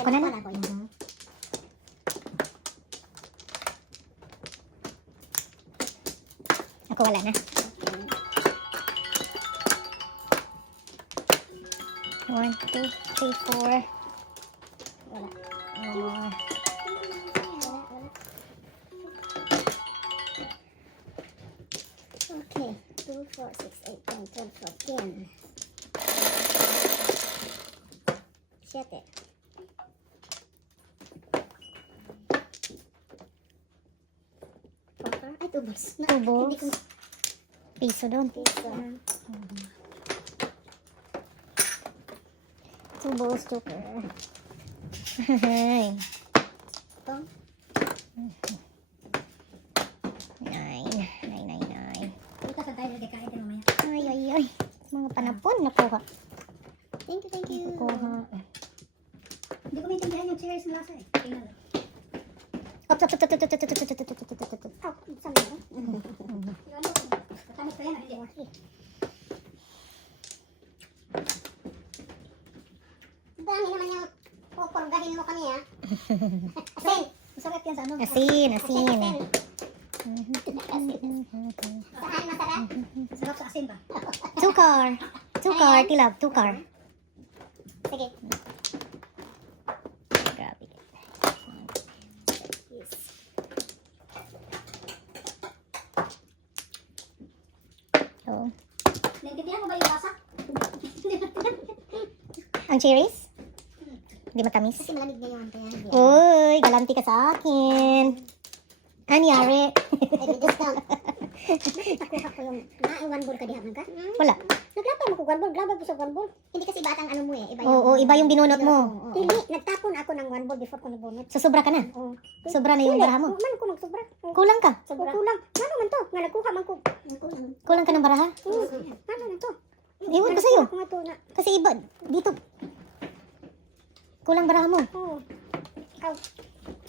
Ako na na. Ako wala na. 1, 2, 3, 4. Wala. Okay. 2, 4, 6, 8, 10, 12, 14. 7. Ay, tubos. Tubos. Piso doon. Piso. Tubos, joker. Ay. Ito. 9. Ito sa tayo magkakain ka mamaya. Ay. Mga panapon nakuha. Thank you. Nakuha. Hindi ko maintindihan yung cheers na lasa eh. Tingnan lang. Op. Oh, saan ba? Matamit pa yan, hindi. Dami naman yung pupurgahin mo kami, ha? Asin! Masarap yan sa ano? Asin. Saan masarap? Masarap sa asin ba? Tukar, tilap, tukar. Sige. Grabe. Yes. Oh. Naintindihan mo ba yung lasa? Ang cherries? Hindi matamis. Kasi malamig ngayon, kaya. Uy, galanti ka sa akin. Anyari? Ay, discount. Nakuha ko yung one ball ka diha ka? Wala. Naglapay mo ko one ball, glabay ko sa one ball. Hindi kasi batang ano mo eh, iba Oo, iba yung binunot mo. Dili, nagtapon ako ng one ball before ko nabunot. So, sobra ka na. Oo. Sobra na yung baraha mo. Man ko magsobra. Kulang ka. Sobra. Kulang. Ano man to? Nga nagkuha man ko. Kulang ka ng baraha. Ano man to? Iwan ko sa'yo. Nagkuha ko nga to na. Kasi iba, dito. Kulang baraha mo. Oo. Aw.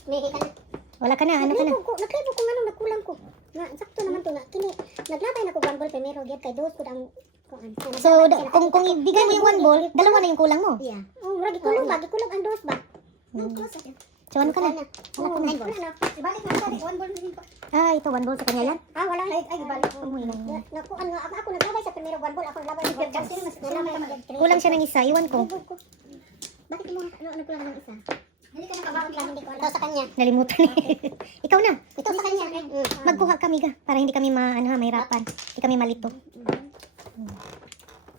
May ka na. Wala ka na, ano ka na. Naklibo ko nga nung nagkulang ko. Na, sakto naman to na. Kini, naglabay na ko one ball primero. Giyat kay dos ko ang kuan. So, kung ibigay mo yung one ball, dalawa na yung kulang mo. Yeah. Oh, murag ikulog ba? Ikulog ang dos ba? So, ano ka na? Wala ko 9 balls. Ibalik na sa one ball din pa. Ah, ito, one ball sa kanya yan. Ah, wala. Ay, ibalik ko. Umuwi lang yan. Nakuan nga ako naglabay sa primero one ball. Ako naglabay sa one ball. Kulang siya ng isa, iwan ko. Bakit mo nagkulang ng isa? Hindi ka nakabakot lang, hindi ko alam. Ito sa kanya. Nalimutan eh. Ikaw na. Ito sa kanya. Magkuha kami ka, para hindi kami mahirapan. Hindi kami malito.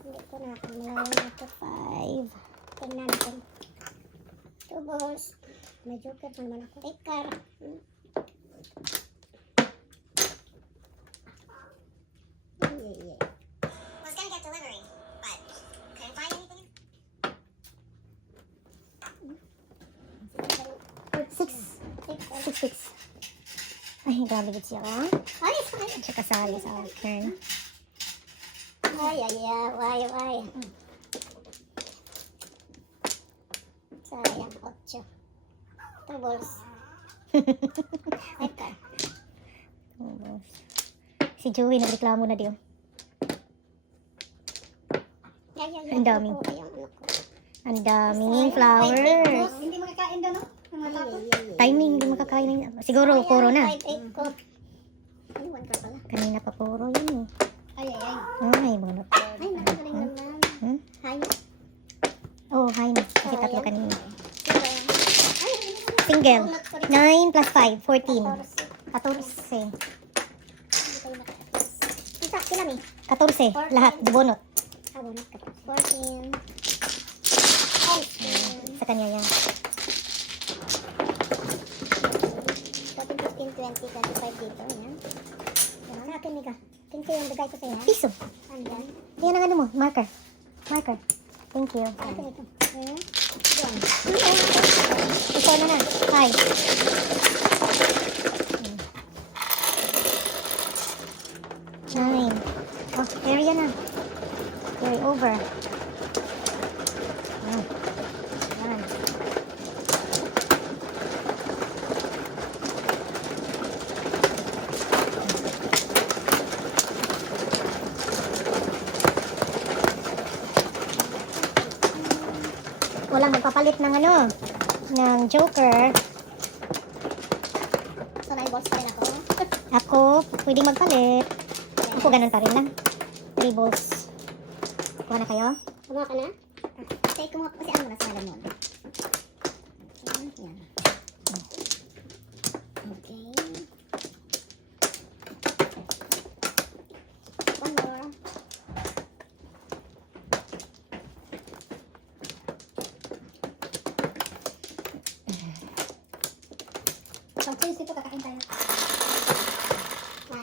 Hindi ko na. Malayo na ito. 5. Tingnan natin. Tubos. May joker pa naman ako. Ikar. Yeah. Was gonna get delivery, but couldn't find anything. 6. Ay, grabe gud siya. Oh. Ay, Siya kasali sa turn. Why. Sayang, 8. Tubos. Ikar. Si Joey nagreklamo na diyo. Ang daming. Ang daming flowers. Hindi makakain doon, no? Timing, hindi makakain. Siguro, puro na. 5, 8 ko. Ay, 1 ka pala. Kanina pa puro yun eh. Ay. Ay, bunot. Ay, nakagaling naman. Hi. Oh, hi na. Kasi tatlo kanina. Single. 9 plus 5, 14. 14. Isa, sila mi. 14. Lahat, bunot. Bunot ka. 14. Sa kanya yan. 14, 15, 20, 25 dito. Yan. Yan, akin Mika. 15 yung bigay ko sa'yo. Ha? Piso. Andan. Yan ang ano mo, marker. Thank you. Akin ito. Yan. Yan. Ikaw na. Hi. 9. Oh, area na. Carry over. Yan. Walang magpapalit ng ano. ng Joker. So, may balls pa rin ako. Ako, pwedeng magpalit. Ako, ganun pa rin lang. 3 balls. Kuha na kayo? Kumuha ka na? Kasi kumuha kasi ano na sa lemon. Yan. Okay. One more. Pag please dito kakain tayo. Ha?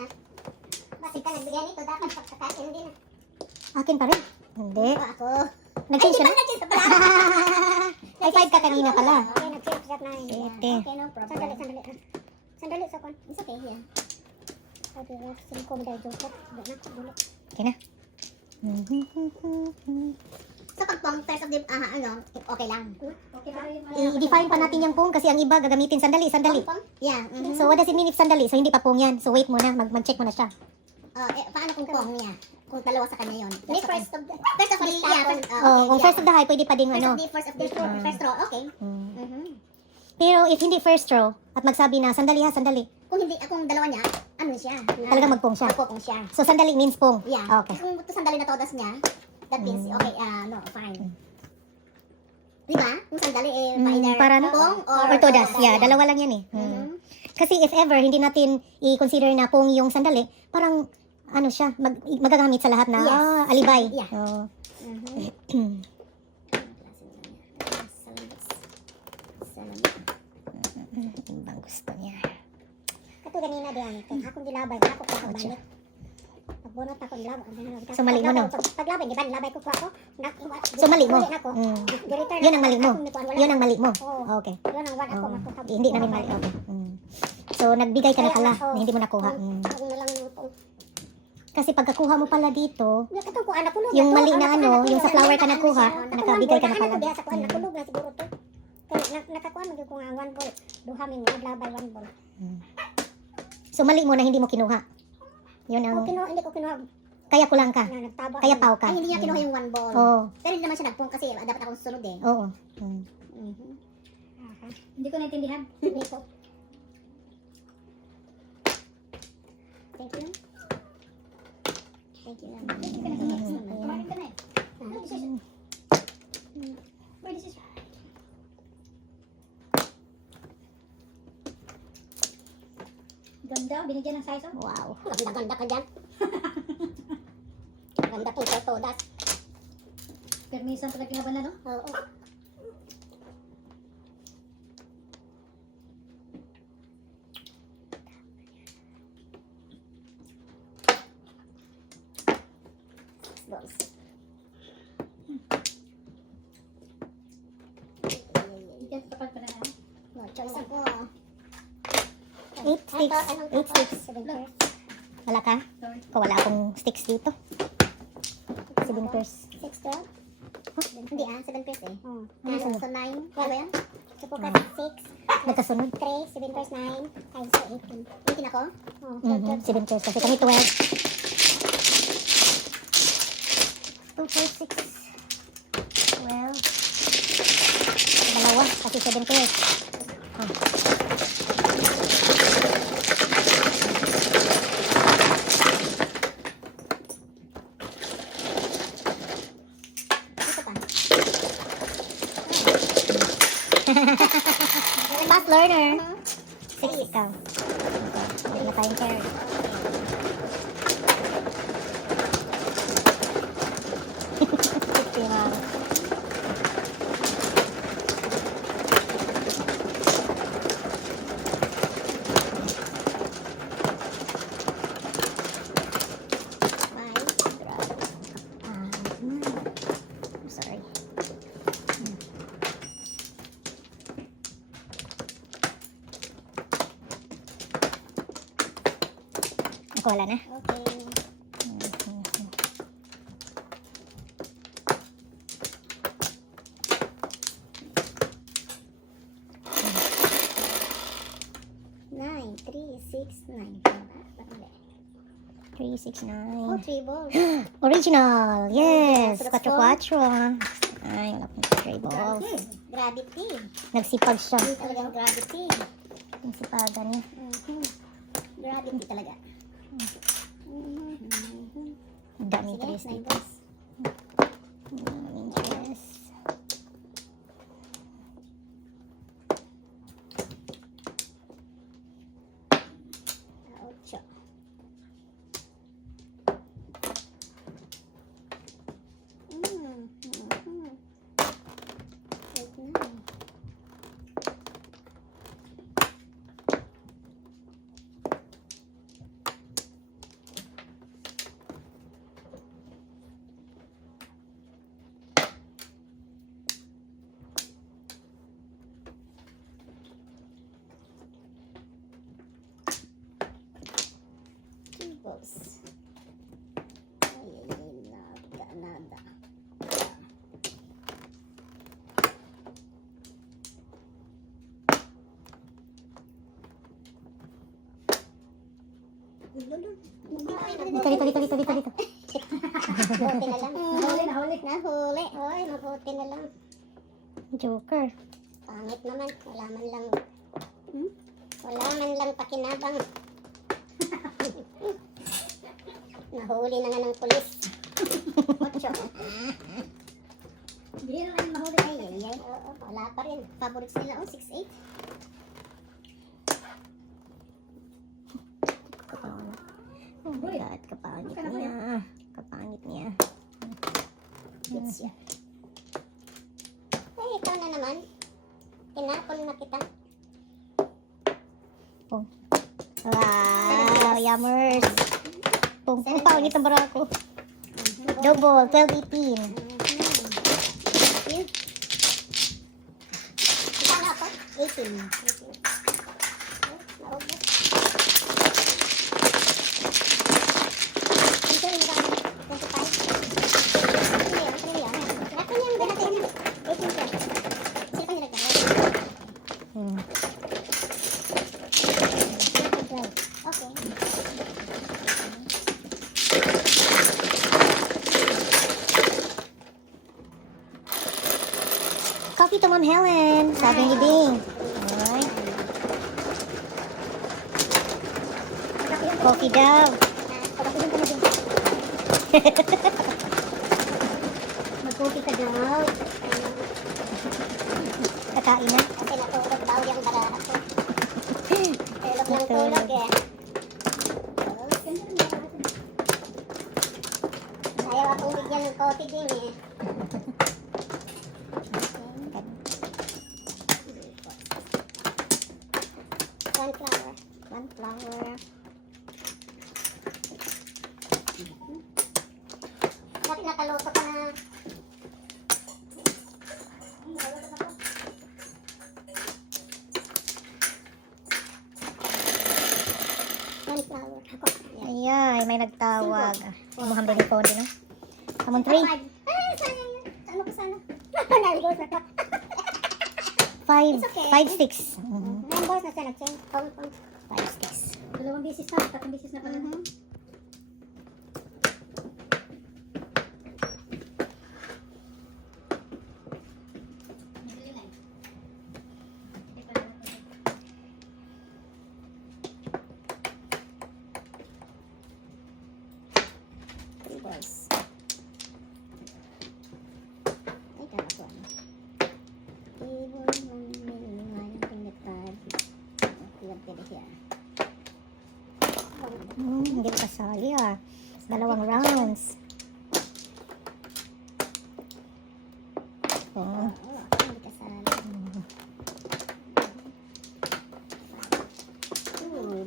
Bakit ka nagbigay nito? Dapat pagkakain din na. Akin pa rin. Hindi. Ako. Nag-change ka na? Nag-change ka pala. Ay, 5 ka kanina pala. Okay, nag-change ka na. Siyete. Okay, no problem. Sandali. Sandali sa kon. It's okay, yeah. Okay, let's see kung dahil joke. Dulu. Okay na. Sa pagpong, first of the, okay lang. Okay pa rin. I-define pa natin yung pong kasi ang iba gagamitin sandali. Pong? Yeah. So, what does it mean if sandali? So, hindi pa pong yan. So, wait muna. Mag-check muna siya. Paano kung pong niya? Kung dalawa sa kanya yun. Hindi, first of the yeah. Kung first of the high, pwede pa ding ano. First row, okay. Pero if hindi first row, at magsabi na, sandali ha, sandali. Kung hindi, kung dalawa niya, ano siya? Talagang magpong siya. Magpong siya. So, sandali means pong. Yeah. Okay. Kung ito sandali na todas niya, that means, okay, no, fine. Diba? Kung sandali, either para no? pong Or todas. Yeah, dalawa lang yan eh. Kasi if ever, hindi natin i-consider na pong yung sandali, parang, ano siya, magagamit sa lahat na, Yes. alibay. Yeah. Oh. Ibang gusto niya. Kato ganina diyan, akong dilabay, ako pa ako balik. Pagbunot ako dilabay. So, mali mo, no? Paglabay, di ba dilabay ko pa ako? So, mali mo. Di-return Yun ang mali mo. Yun ang mali mo. Oo. Okay. Yun ang wala ako Oh. makuha. Hindi namin mali. Okay. So, nagbigay ka na pala na hindi mo nakuha. Ako na lang ito. Kasi pagkakuha mo pala dito, Ito ko, anak kulog. yung mali na ano, yung sa flower ka nakuha, nakabigay ka na pala. Sa kuan, nakulog na siguro to. Kaya nakakuha mo ko nga 1 ball. Duha min naglabay 1 ball. So, mali mo na hindi mo kinuha. Yun ang, Hindi ko kinuha. kaya kulang ka. Na nagtaba. Kaya pau ka. Ay, hindi niya kinuha yung 1 ball. Oo. Pero hindi naman siya nagpong kasi dapat akong susunod eh. Oo. Hindi ko naintindihan. Hindi ko. Thank you. Thank you. Kumain ka na eh. Where this is? Ganda, binigyan ng size. Wow. Ganda ka dyan. Ganda kong todas. Permisan pala kinaban na, no? Oo. Balls. Diyan kapal pa na yan. No, choice ako. 8 sticks. 8 sticks. 7 pairs. Wala ka? Kung wala akong sticks dito. 7 pairs. 6, 12? Hindi 7 pairs eh. Ano So 9. Ano ba yan? So po 6. Nagkasunod. 3, 7 pairs 9. Times 18. 18 ako? Oo. 7 pairs. Kasi kami 12. 2 pairs, 6. 12. Dalawa. Kasi 7 pairs. Ito pa. Fast learner. 6 ikaw. Hindi na tayong pair. Sorry. Ako wala na. Okay. Nine, 3, 6, 9. 3, 6, Oh, 9. 3 balls. Original. Yes. So that's 4-4. Ay, wala pong 3 balls. Grabe gravity. Nagsipag siya. Yun talagang gravity. Yung sipagan niya. Gravity talaga. Dami Sige, tres dito. nine Daming tres. Ocho. Eight, nine. Two balls. Ay, nada. Dito. Mabuti na lang. Nahuli. Oy, mabuti na lang. Joker. Pangit naman. Wala man lang pakinabang. Nahuli na nga ng pulis. Ocho. Hindi na lang mahuli. Ay. Oo, wala pa rin. Favorites nila, 6-8. Oh my God, kapangit niya. Kapangit niya. It's ya. Ay, ikaw na naman. Tinapon na kita. Wow, yummers. Pung pangit ang barako. Double, 12-18. Ikaw na ako? 18. Naubos. Dito rin ba? 25? Ano yan? Lahat na yan. 18 siya. Sila pa nilagyan. Okay. Coffee to Ma'am Helen. Sabi ni Ding. Alright. Coffee daw. Pagkakilin ka na din. Mag-coffee ka daw. Kakain na. Kasi natulog daw yung barara ko. Tulog ng tulog eh. Ayaw akong bigyan ng coffee din eh. Sunflower. Bakit nakaluto ka na? Sunflower. Ako. Ay, may nagtawag. Umuhang din yung phone, no? Kamon 3. Sayang yun. Ano ko sana? Naligaw na ka. 5, It's okay. 5, 6. 9 balls na siya nag-change. 5, 6. Dalawang beses na, tatlong beses na pala. Three balls. Ay, kakakuha na. Table, 1, 25. Pila siya. Hindi ka kasali ah. Dalawang rounds. Oh. Oo, hindi kasali.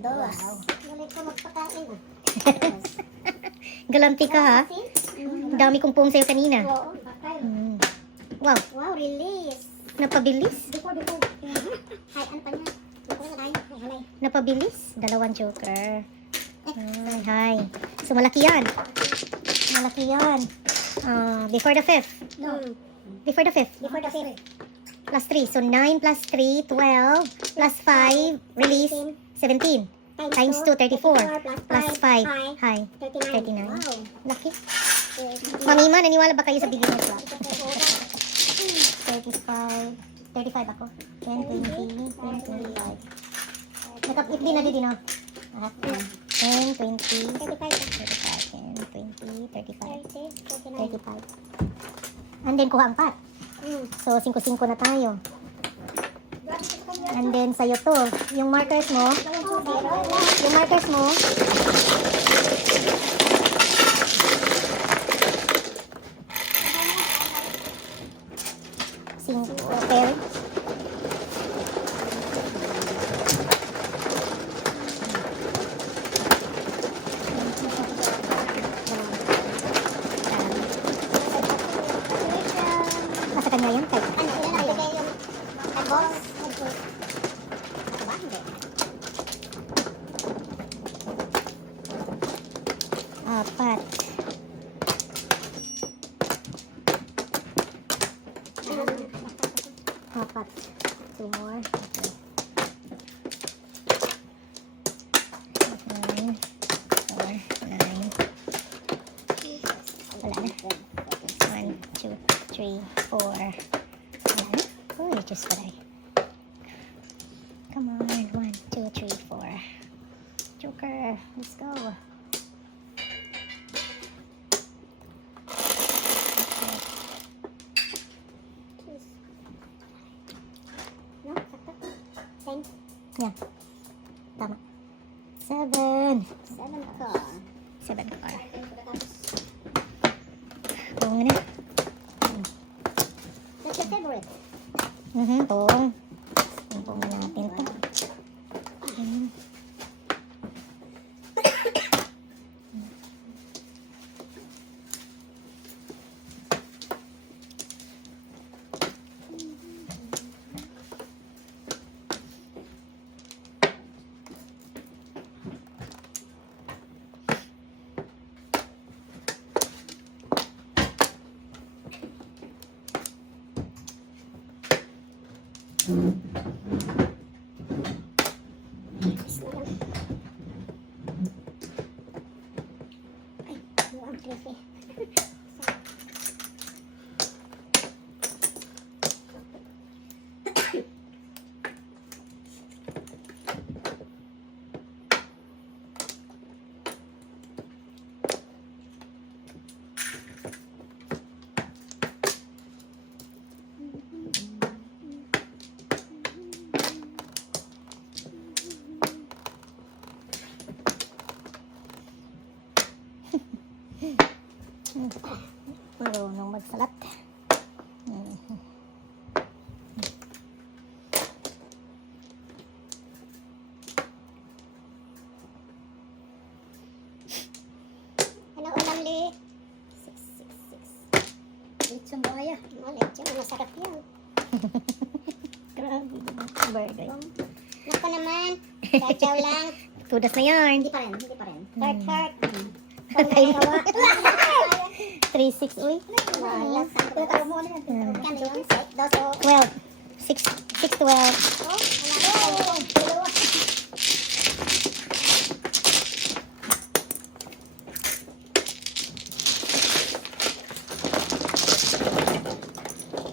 Dos. Galing ko magpakain ah. Galanti ka ha. Ang dami kong pong sa'yo kanina. Oo. Mm. Wow, Wow, release. napabilis. Before. Hay, ano pa niya? Before na tayo. Hay, halay. Napabilis. Dalawang joker. Hi. So, malaki yan. Malaki yan. Before the 5th. No. Before the 5th. Before the fifth. Plus 3. So, 9 plus 3, 12. Plus 5, release, 17. Times 2, 34. Plus 5, hi, 39. 39. Wow. Laki. Mami Ma, naniwala ba kayo sa bigay nito? 35. 35 ako. 10, 20, 25. Nakapit din na din, no? 10, 20, 35 ka. 10, 20, 35. 30, 49. 35. And then, kuha ang pat. So, 5-5 na tayo. And then, sa'yo to. Yung markers mo, pair. Sa kanya yan, kay. Ano, ilan ang bigay yung box? Apat. Apat. 2 more. Okay. 9, 4, 9. Wala na. 1, 2, 3, 4. Wala na. Uy, just paray. Come on. 1, 2, 3, 4. Joker. Let's go. No, sakto. 10. Yeah. Tama. 7. 7 ka. 7 car. Pong na. What's your favorite? Pong. Pong na natin to. Ay, yung tricky. Marunong magsalat. Ano ulam li? 666. Lechong buhaya. Lechon, masarap yan. Grabe. Burger. Naku naman, kachaw lang. Tudas na yan. Hindi pa rin. Heart, heart. Tayo. 3-6. Uy. Wala. Kano yun? 6, 2, 12. 6-12. oh.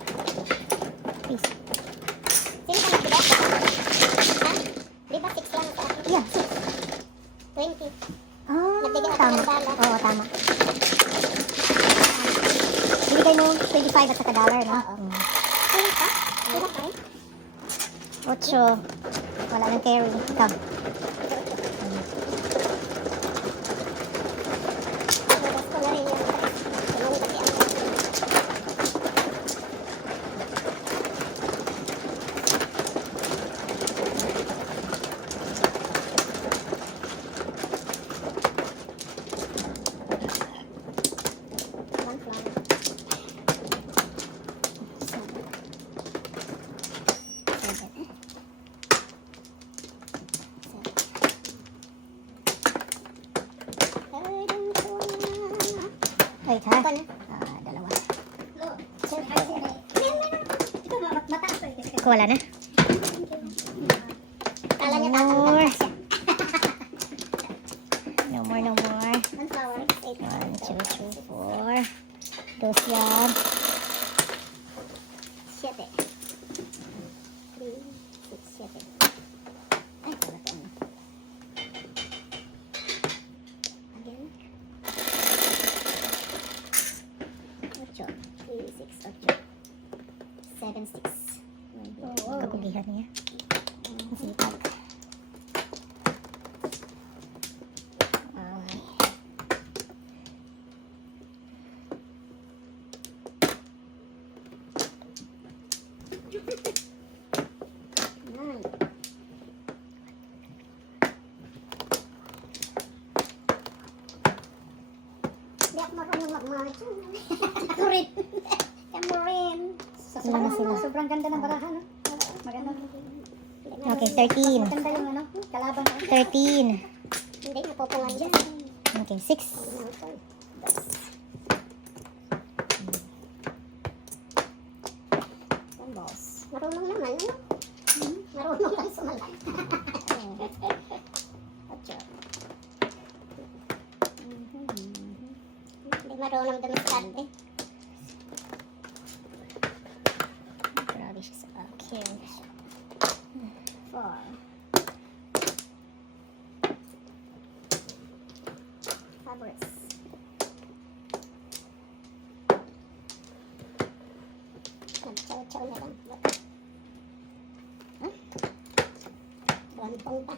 Please. Sino ka nagbigay? Ha? Di ba 6 lang sa akin? Yeah. 20. Ah, Nagbigay ako tama. ng dollar. Oo, tama. Binigay mo 25 at saka dollar, no? Oo. Sino ka? Sino ka rin? 8. Wala nang carry. Ikaw. Bukas ko na rin yung sinong kasi ang one flower. Wait, ha? Ako na. Dalawa. Ito, Wala na? Kala niya More. tatang siya. No more, no more. One flower. 8. 1, 2, 3, 4. Dos yan. 7. Tatlo na sila. Sobrang ganda ng barahan, no? Maganda. Okay, 13. Maganda yung ano, kalaban. 13. Hindi, napupungan dyan. Okay, 6. One balls. Marunong naman, ano? Marunong lang sumalat. Hindi marunong dumiskarte. Grabe siya sa akin. 4. Fabris. Nagchaw-chaw na lang. Rampong pa.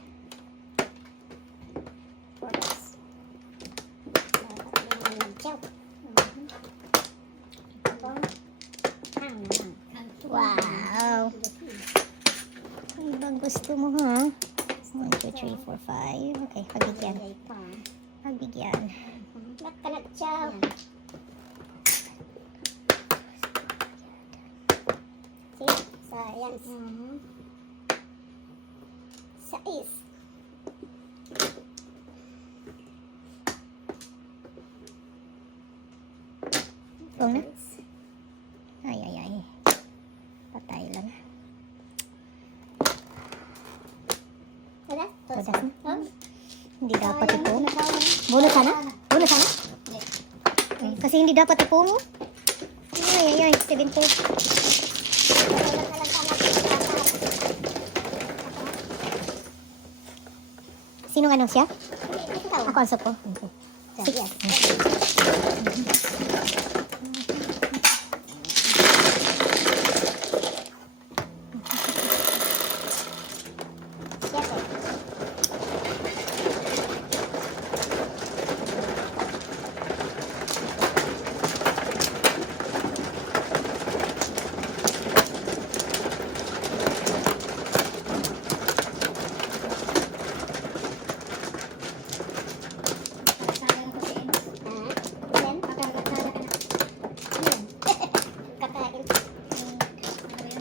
Fabris. Dapat din nagchaw. Hang na lang. Wow. Ano bang gusto mo, ha? 1, 2, 3, 4, 5. Okay, pagbigyan. Pagbigyan. Ba't ka nagchaw? See? Science. Sais. Kung na? Ay, ay, ay. Patay lang. Wala? Tudas na. Oh? Hindi dapat ito. Bonus sana? Bonus sana? Kasi hindi dapat ito mo. Ay, ay, ay. 7 po. Sinong ano siya? Ikaw. Ako ang po. Okay. Yes. Yes, eh. Yan. Kakain.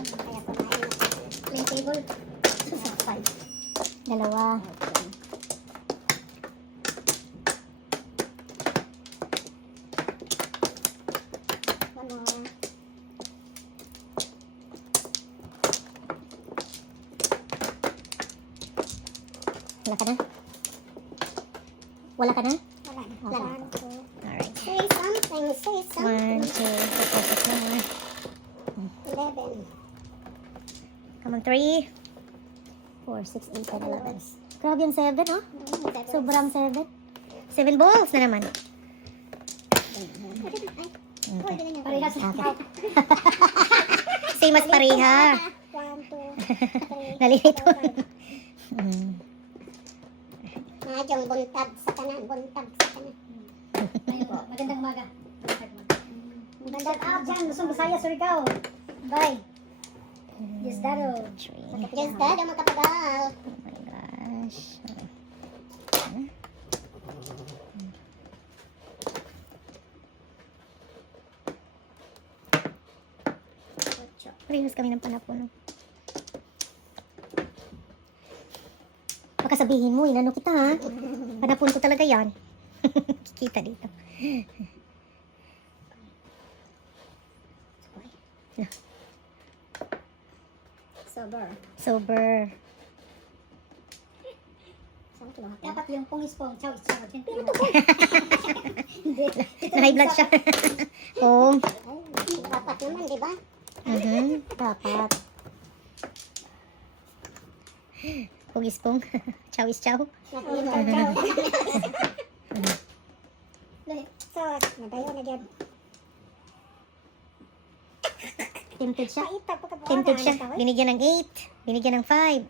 Kaya kumain na. Clean table. 5. Dalawa. One more. Wala ka na? Wala ka na? Wala. Okay. Wala. Alright. Say something. Say 1, something. 2, focus na more. 11. Come on, 3, 4, 6, 8, 10, 11. Grabe yung 7, oh. Sobrang 7. 7 balls na naman. Okay. Parehas. Okay. Same as pareha. 1, 2, 3. Nalilito. 4, 5. Madyong buntag sa kanan. Buntag sa kanan. Ayun po, magandang umaga. Magandang out dyan, Luzon, Visayas, Surigao. Bye. Yes, Daro. 3. Just that, ang makapagal. Oh my gosh. Parehas kami ng panapon. Baka sabihin mo, inano kita ha. Panapon ko talaga yan. Kikita dito. Sober. Sober. Saan kinuha ka? Dapat yung pungis-pong, chow is chow. Pero Hindi. Na-high blood siya. Oh. Ay, dapat naman, di ba? Dapat. Pugis-pong. Chow is chow. So, nadayo na dyan. Tempted siya. Paita, pagkabuha Tempted na, siya. ano, Binigyan ng 8. Binigyan ng 5.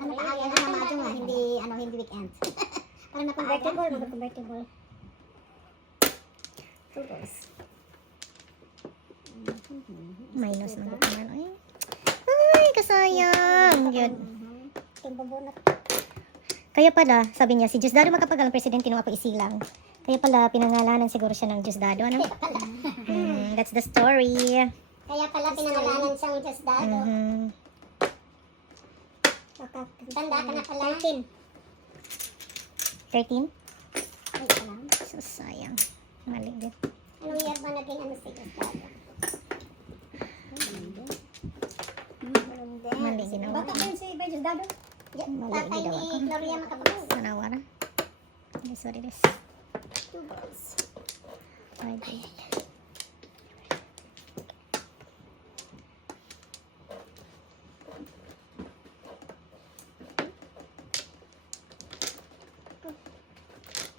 Ano maaga na naman nga, hindi weekend. Parang na convertible, mag-convertible. 2 balls. Minus ng naman. Ay, kasayang. Yun. Timbabunot. Kaya pala, sabi niya, si Diosdado Macapagal ang presidente nung ako isilang. Kaya pala, pinangalanan siguro siya ng Diosdado, ano? That's the story. Kaya pala pinangalanan siyang Diosdado. Tanda ka na pala. 13. 13? Ay, alam. So, sayang. Mali din. Anong year ba naging ano si Diosdado? Mali ginawa. Bata pa yun si Bay Diosdado. Mali Tatay ginawa ni ko. Gloria Macapagal. Nanawara. Yes, what it is. 2 balls. 5, 8.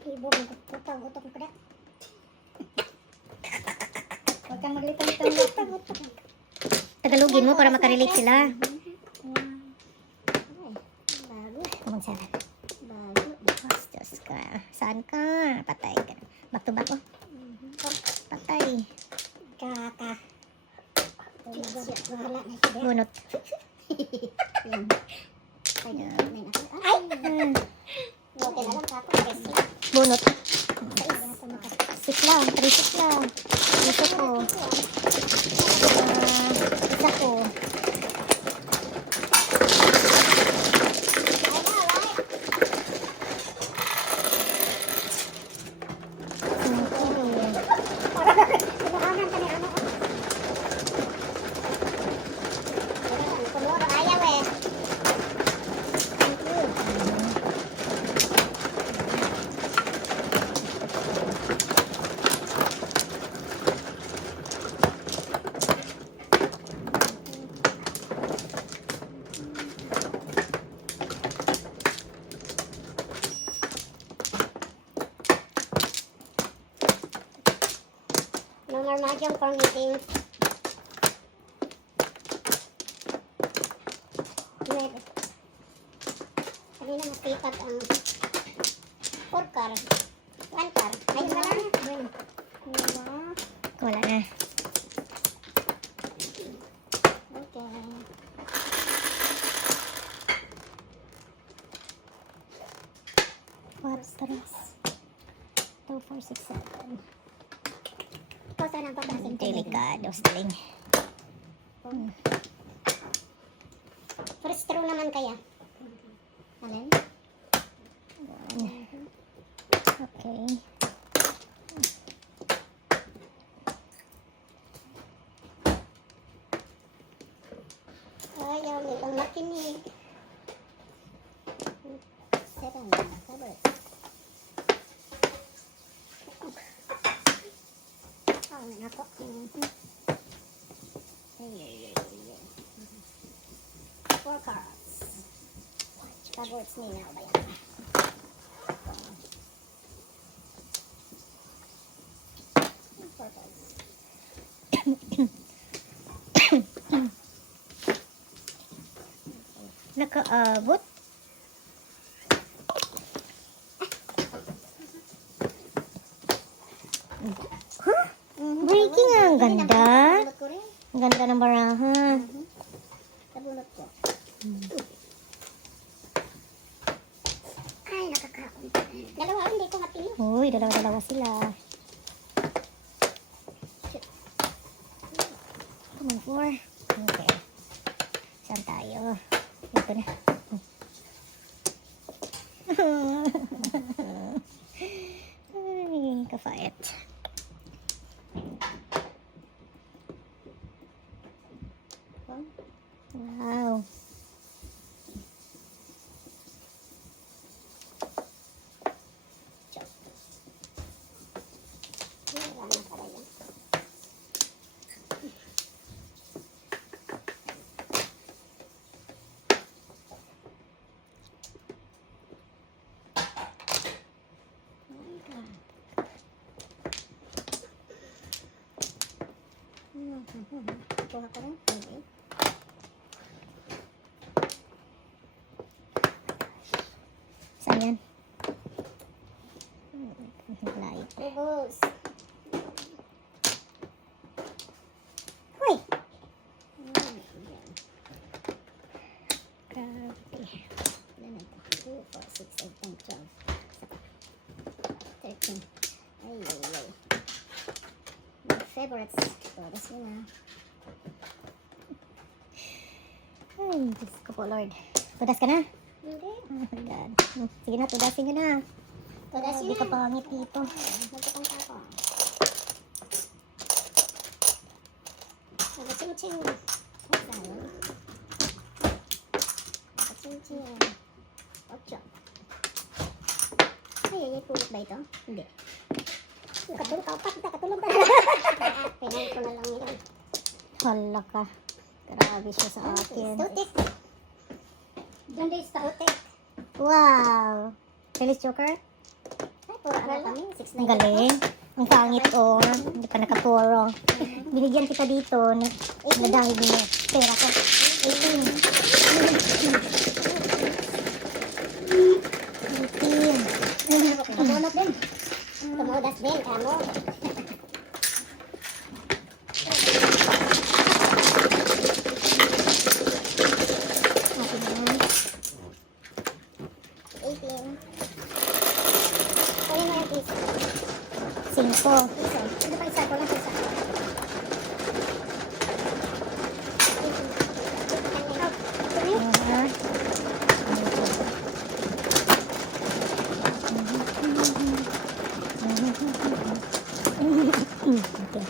Ibo, utang-utang ko na. Huwag kang maglitang-litang. Tagalogin mo para makarelate sila. Bago, Come on, 7. bago. Bastos ka. Saan ka? Patay ka. Back to back, oh. Patay. Kaka. Oh my God, bahala na siya. Bunot. Yan. Ay, nine ako. Ay! Okay na lang, kaka. Yes, lang. Bunot. Sa isa sa mata. 6 lang. 3, 6 lang. Gusto ko. Isa ko. Sinuhanan ka ni ano ko. Kumuro, ayaw eh. Thank you. No more mahjong for meetings. Meron. Kanina masipat ang 4 car. 1 car. Ayun na lang. Ayun. Wala na. Okay. What? 3. 2, 4, 6, 7. Ikaw saan ang pagkasin? Delikado, Sling. First row naman kaya. Alin? Okay. Ayaw nilang makinig. 7. Cover. Oh, nako. Four cards. Cards nila ba yan? Four cards. Nakaabot. Huh? Breaking ang ganda. Nabulot ko rin. Ang ganda ng barahan. Nabulot ko. Ay, nakakaon. Dalawa, hindi ko mapili. Uy, dalawa-dalawa sila. Come on, 4. Okay. Saan tayo? Ito na. Ay, kafait. Wow. Wala na pala yan. Kuha ko rin. Okay. Saan yan? Light. Ubus. Hoy! Grabe. Ilan na ito? 2, 4, 6, 8, 10, 12. 13. Ay, ay, ay. My favorites. Todas yun na. Ay, Diyos ko po, Lord. Tudas ka na? Hindi. Oh my God. Sige na, tudasin ka na. Todas Hindi yun ka na. pangit dito. Magpapang ka ako. Nagaching-ching. Ay, sayang. Nagaching-ching. Ocho. Ay, pulot ba ito? Hindi. Katulog ka, upat. Katulog ka. Pinay ko na lang yun. Hala ka. Grabe siya sa akin. Tutik. Diyan din sa Tutik. Wow. Feliz Joker? Ay, puro ano kami. 6 Ang galing. Ang pangit, oh. Hindi pa nakapuro. Binigyan kita dito. Na dahil mo. Pera ko. 18. Kamunot din. Tumudas din, kamo. Okay na. 18. Kaya mo yung piso. 5. Ano pa isa? Kulang pa isa. Aha. Okay.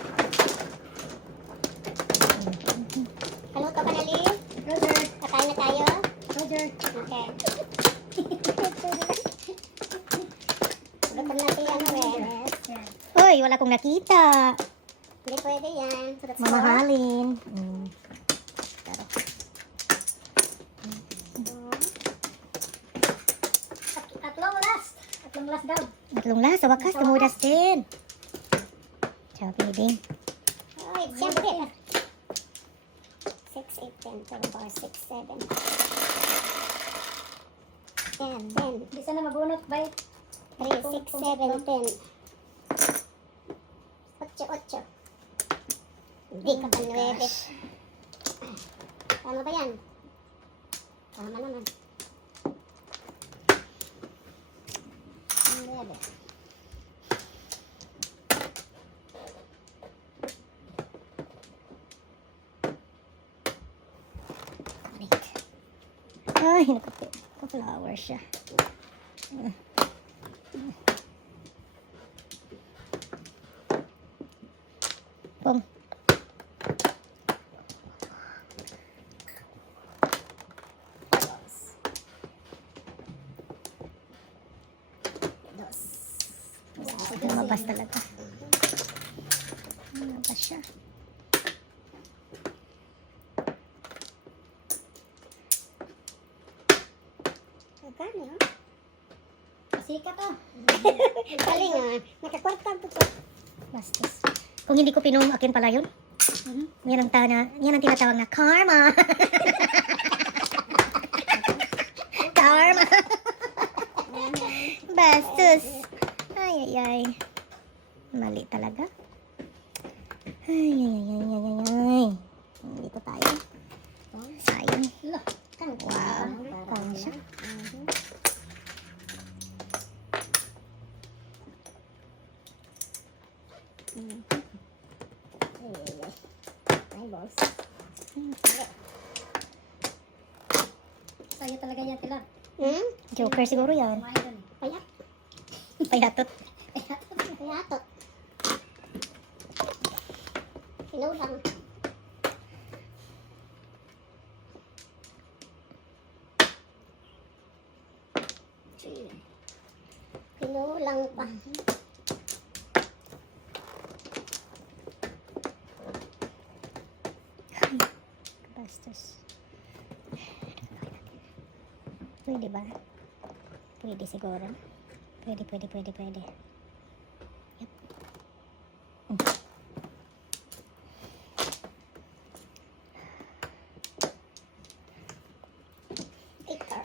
Kaluto ka na, Lee? Roger. Kakain na tayo? Roger. Okay. Gutom natin ano eh. Yan. Uy, wala akong nakita. Hindi pwede yan. Mamahalin. Tatlong last. Tatlong last daw. Tatlong lang, sa wakas, tumudas din. Sabi din. Ay, siyempre. 6, 8, 10, 12, 4, 6, 7. 10, 10. Di sana mabunot by 3, 6, 7, 10. 8, 8. Hindi ka pa 9. Tama ba yan? Tama naman. 9. Ay, naka-flower siya. Pum. Lumabas talaga. Lumabas siya. Magkano? pasikat oh. Galing ah. Nakakwarta po po. Bastos. Kung hindi ko pinom, akin pala yun. Yan ang tinatawag na karma. Karma. Bastos. Ay, ay, ay. Mali talaga. Ay, ay, ay, ay, ay, ay, ay. Dito tayo. Sayang. Wow. Parang siya. Ay, boss. Sa'yo talaga yan, Tila. Hmm? Joker siguro yan. Kumain dun. Payak. Payatot. Payatot. Sinulang. Sinulang pa. Bastos. Pwede ba? Pwede siguro. Pwede. Yep. Ikaw.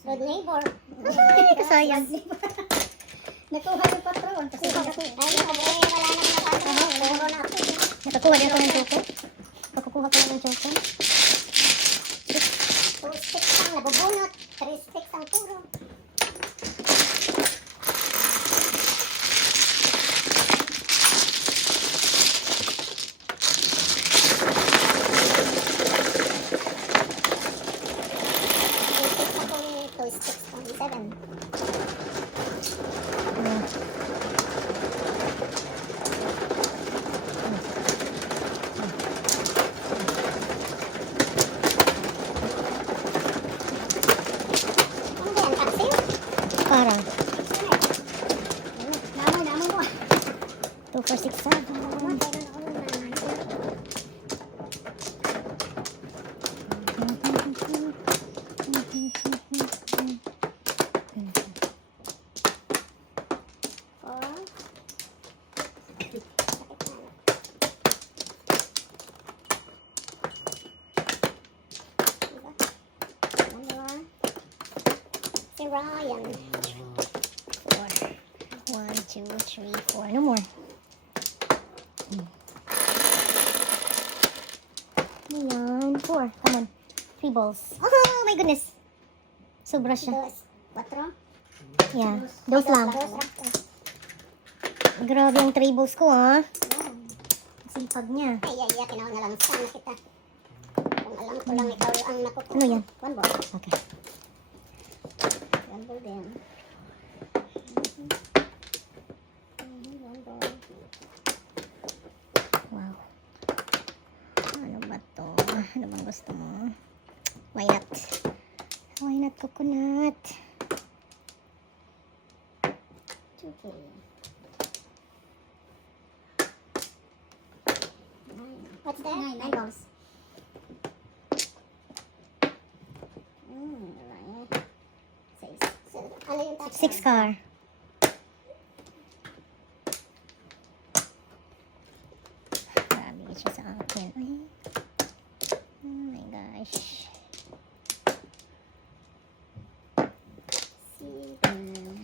Good neighbor. Ay, kasayang. Nakuha yung patron. Kasi Ay, wala naman na pato. Puro na ako. Nakakuha din ako ng joker. Kakukuha ko lang ng joker. lang, nabubunot. 3-6 ang puro. Ito is 6.7. Ano ba yan? Taksil? Parang Namoy mo. 2, 4, 6, 7. Ano ba? Kailan ako naman? Four. Diba? Dalawa. Si Ryan. 4. 1, 2, 3, 4. No more. Ayan. 4. Come on. 3 balls. Oh my goodness. Sobra siya. Dos. Cuatro. Yeah. Dos lang. Grabe ang 3 balls ko, ha? Sipag niya. Ay, ay, ay. Tinawag na lang sana kita. Kung alam ko lang ikaw ang nakukuha. Ano yan? One ball. Okay. One ball din. One ball. Wow. Ano ba to? Ano bang gusto mo? Why not? Why not coconut? Okay. What's that? Nine balls. Six. So, ano yung top 6 car. Grabe siya sa akin. Ay. Oh my gosh. Seven.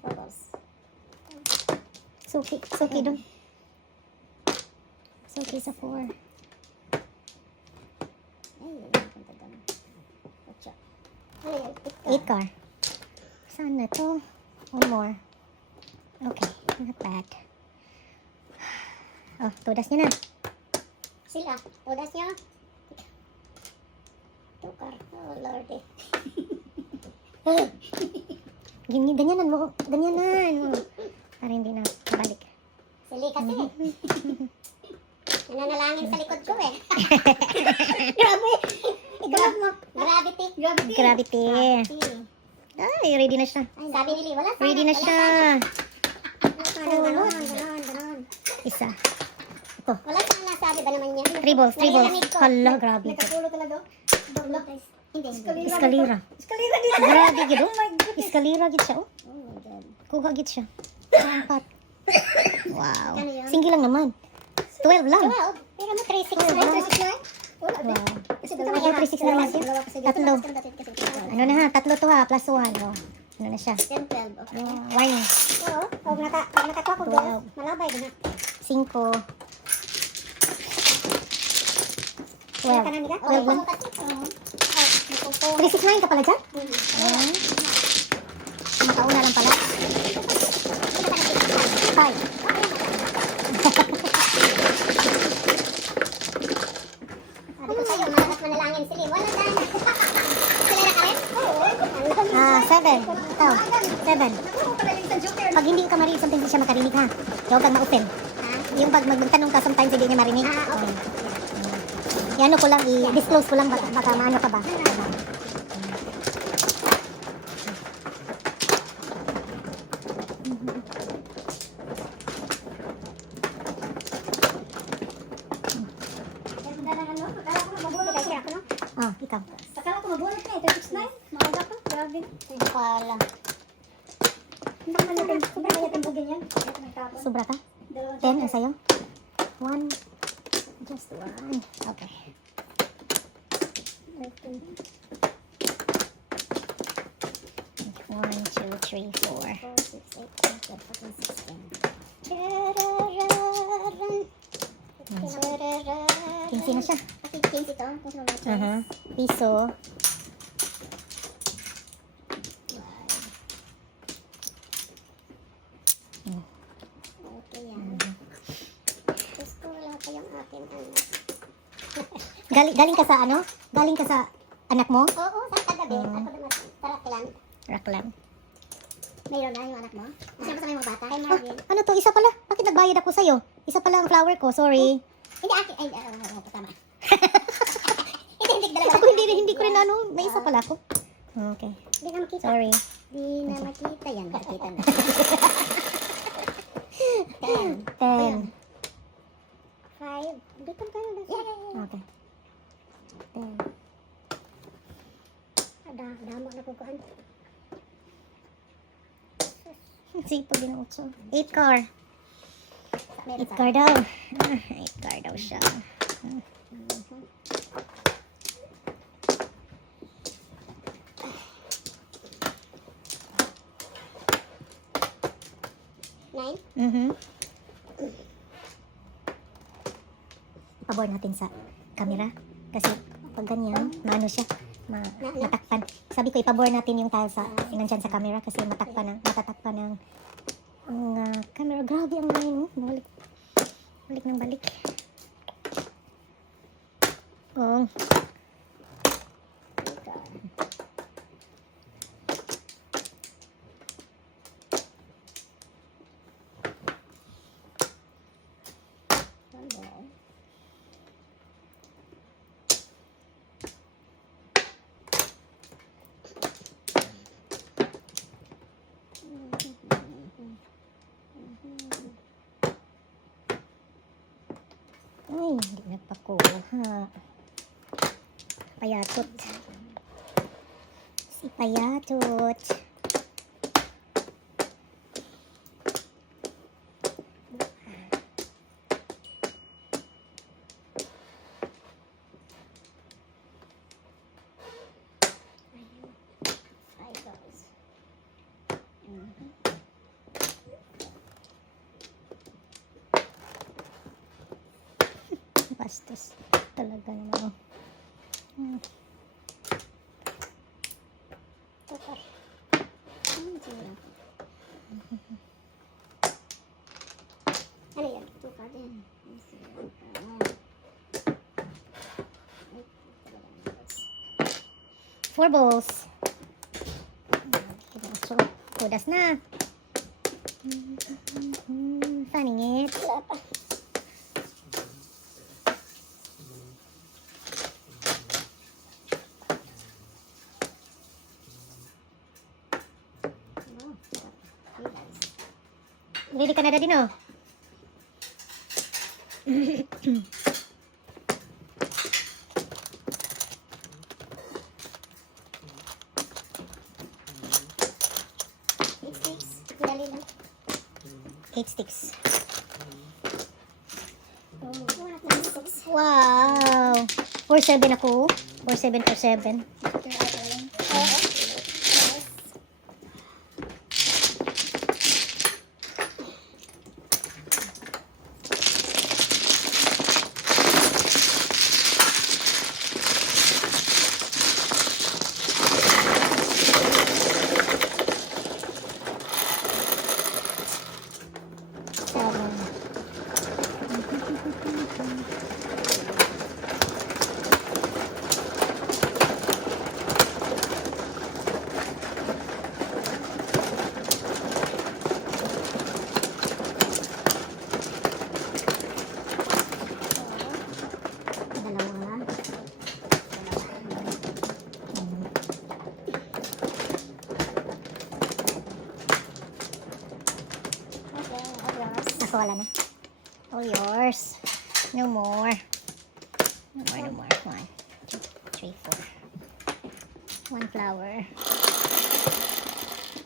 Four balls. Suki. Suki doon. Suki sa 4. Ay, punta doon. Ocho. Ano yun? 8 car. Saan na to? One more. Okay. Not bad. Oh, tudas niya na. Sila. Tudas nyo. Tukar. Oh, Lord eh. Ganyanan mo. Ganyanan mo. Para hindi na balik. Sili kasi. Nananalangin sa likod ko eh. Grabe. Grab mo. Gravity. Gravity. Gravity. Ay, ready na siya. Ay, sabi ni Lee, wala sana. Ready na Wala siya. sana. Ganon. Isa. Wala sana, sabi ba naman niya? 3 balls. 3 balls. Narinig ko. Hala, grabe. Nagkapulo talaga. Dobla. Hindi. Eskalira. Eskalira din. Grabe gid. Oh my goodness. Eskalira gid siya. Oh. Oh my God. Kuha gid siya. Apat. Wow. Kano yan? Single lang naman. 12 lang. 12. Pero mo 3-6 Oh, na. wow. 3-6 na. Wala din. Wow. Kasi Ay, dalawa. 3-6 na lang siya. Dalawa kasi dito. Tatlo. Ano? Ano na ha? Tatlo to ha. Plus 1. Oh. Ano na siya? 10, 12. Okay. Wine. Oo. Pag nakakuha ko doon, malabay din ha. 5. 12. Wala ka na nila? 12 lang. 369 ka pala dyan? Ayan. Makauna lang pala. 5. Sabi ko sa'yo, malakas manalangin si Lee. Wala dyan. Sila ka rin? Oo. 7. Ikaw. 7. Pag hindi ka marinig, sometimes hindi siya makarinig ha. Huwag kang ma-open. Yung pag magtanong ka, sometimes hindi niya marinig. Ah, okay. Yan ko lang, i-disclose ko lang, baka maano ka ba? Oh, ikaw. Akala ko mabunot na eh. 369. Maaga pa. Grabe. Pala. Hindi man natin. Sobrang kaya tempo ganyan. Ito may kahapon. Sobra ka? Dalawang 10 ang sa'yo? 1. Just 1. Okay. 1, 2, 3, 4. 15 na siya. 15 ito. Piso. Okay yan. Gusto ko lang pa yung akin. Galing ka sa ano? Galing ka sa anak mo? Oo, sa kagabi. Ako naman. Taraklan. Raklan. Mayroon na yung anak mo? Isa pa sa mga bata? Kay Marvin. Ano to? Isa pala. Bakit nagbayad ako sa'yo? Isa pala ang flower ko. Sorry. Hindi akin. Ay, tama. Hindi dalawa. Ako hindi ko rin ano. May isa pala ako. Okay. Hindi na makita. Sorry. Hindi na makita yan. Makita na. 10. 5. Hindi ko kaya na. Okay. 10. Damo na ko kuhan. Sipo din ang 8 car. Meron 8 car daw. 8 car daw siya. Nine. Pabor natin sa camera. Kasi pag ganyan, maano siya. Matakpan. Sabi ko, ipabor natin yung tile sa nandyan sa camera kasi matatakpan ng camera. Grabe ang ngayon. Balik ng balik. Oh. Ay, hindi napakuha. Payatot. Si Payatot. Bastos. Talaga naman. Ano yan? Tukar din. 4 balls. So, kudas na. Paningit. Wala pa. Ready ka na daddy, no? Dali lang. 8 sticks. Wow. Wow! 4-7 ako. 4-7 for 7. Ako wala na. All yours. No more. No more, no more. 1, 2, 3, 4. 1 flower.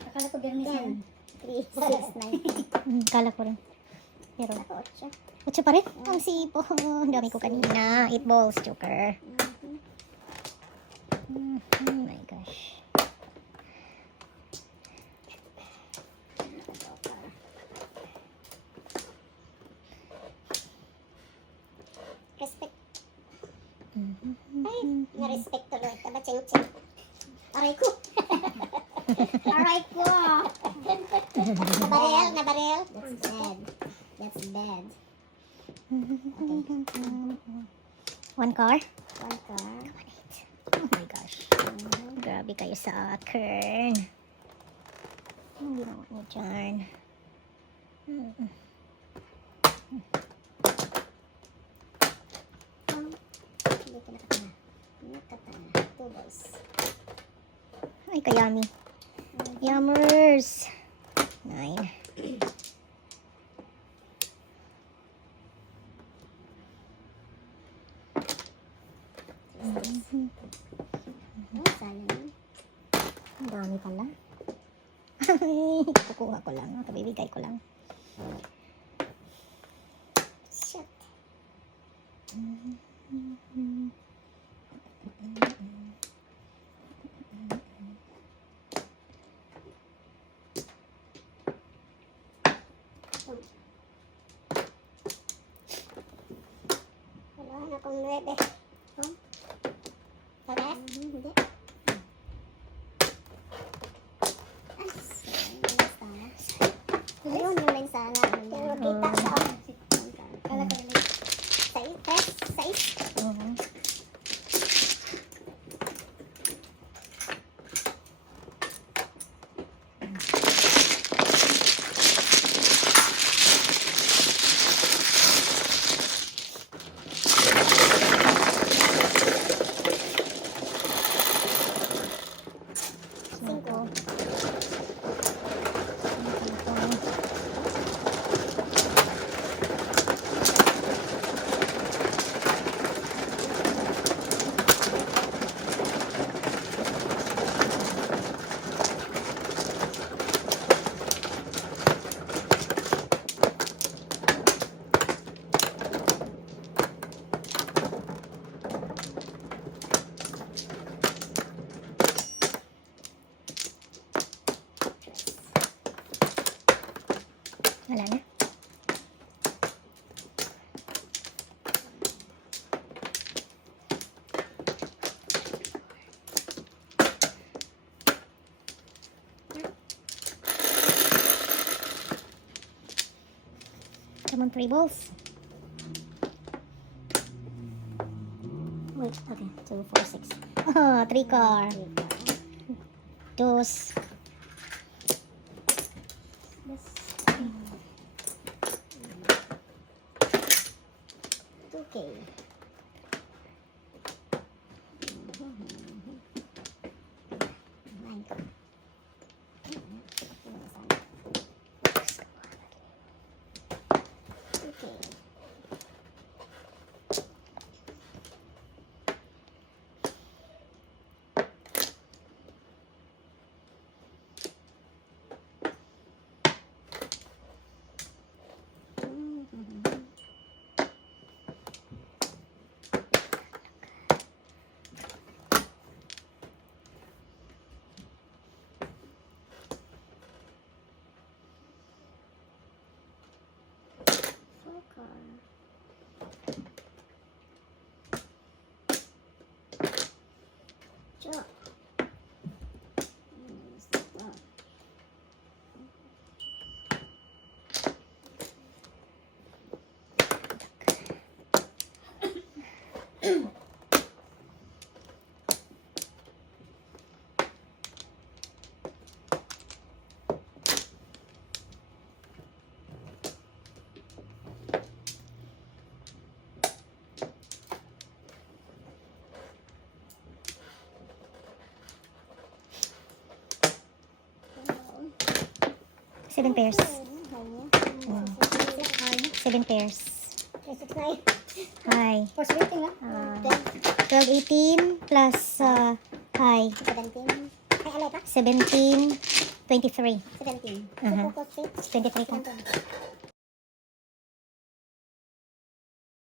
Akala ko Bernis yan. 3, 6, 9. Kala ko rin. Pero, Ako, 8. 8 pa rin. Ang sipo. Ang dami ko kanina. 8 balls, Joker. Oh my gosh. Respect. Ay, na-respect tuloy. Taba, ching-ching. Aray ko. Aray ko. Nabarel, nabarel. That's bad. That's bad. One car. One car. Oh my gosh. Grabe kayo sa akin. Ang ginawa niyo dyan. Hindi ko nakatana. Nakatana. 2 balls. Ay, kayami. Yummers. 9. Oh, sayang. Ang dami pala. Kukuha ko lang. Kabibigay ko lang. Shit. Wala na akong 9. Oh. Pares? Hindi. Ay, sayang. Ayun, yung line sana. Pero kita sa Kala ko rin. 6. Wala na. Come on, 3 balls. Wait, okay. 2, 4, 6. Oh, 3 car. 2. Okay. Okay. Sure. Seven pairs. 7 pairs. 3, 6, 9. High. First rating lang. 12, 18 plus high. 17. Ay, alay pa. 17 23. 17. Uh-huh. Focus, 23 ka. 17.